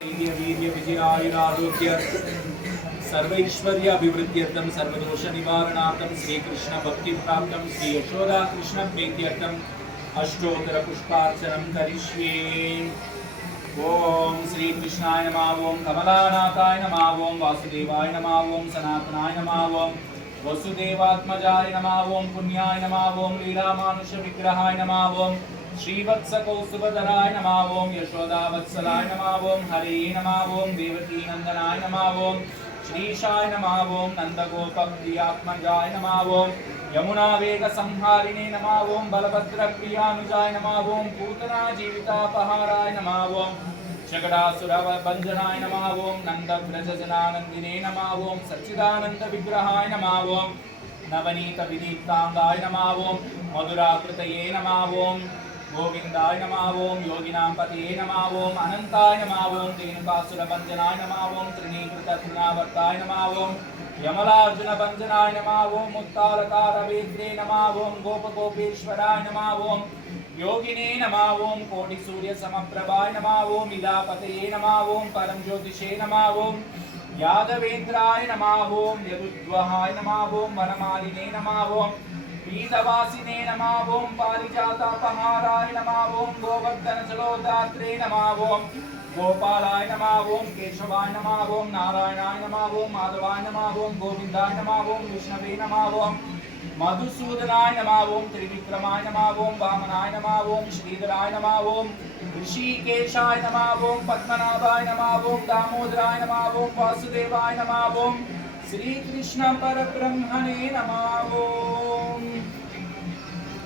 वीर्य विजयायुरारोग्य सर्वैश्वर्य अभिवृद्ध्यर्थम सर्वदोष निवारणार्थम श्री कृष्ण भक्ति प्राप्तम श्री यशोदा कृष्ण प्रीत्यर्थम अष्टोत्तर पुष्पार्चनम करिष्ये। ओम श्री कृष्णाय नमः। ओम कमलानाथाय नमः। ओम वासुदेवाय नमः। ओम सनातनाय नमः। ओम वसुदेवात्मजाय नमः। ओम पुण्याय नमः। ओम लीलामानुष विग्रहाय नमः। ओम श्रीवत्सकौस्तुभधराय नमः। ओम यशोदावत्सलाय नमः। ओम हरे नमः। ओम देवकी नंदनाय नमः। ओम श्रीशाय नमः। ओम नंदगोपप्रियात्मजाय नमः। ओम यमुना वेग संहारिणे नमः। ओम बलभद्र प्रियानुजाय नमः। ओम पूतना जीवितापहाराय नमः। ओम जगदासुरभञ्जनाय नमः। ओम नंदव्रजजनानन्दिने नमः। ओम सच्चिदानंद विग्रहाय नमः। ओम नवनीत विदीप्तांगाय नमः। ओम मधुराकृतये नमः। ओम गोविंदाय नमः। ओम योगिनां पतये नमः। ओम अनंताय नमः। ओम धेनुकासुरभञ्जनाय नमः। ओम त्रिनेत्रतृणावर्ताय नमः। ओम यमलार्जुनभञ्जनाय नमः। ओम मुक्तालकारवेद्रे नमः। ओम गोपगोपेश्वराय नमः। ओम योगिने नमः। ओम कोटिसूर्यसमप्रभाय नमः। ओम इलापतये नमः। ओम परमज्योतिषे नमः। ओम यादवेन्द्राय नमः। ओम यदुद्वहाय नमः। ओम वनमालिने नमः। ओम पीतवासिने नमः। ओम पारिजातापहाराय नमः। ओम गोवर्धनजलोदात्रे नमः। ओम गोपालाय नमः। ओम केशवाय नमः। ओम नारायणाय नमः। ओम माधवाय नमः। ओम गोविंदाय नमः। ओम विष्णवे नमः। ओम मधुसूदनाय नमः। ओम त्रिविक्रमाय नमः। ओम वामनाय नमः। ओम श्रीधराय नमः। ओम ऋषिकेशाय नमः। ओम पद्मनाभाय नमः। ओम दामोदराय नमः। ओम वासुदेवाय नमः। ओम श्री कृष्ण परब्रह्मणे नमः।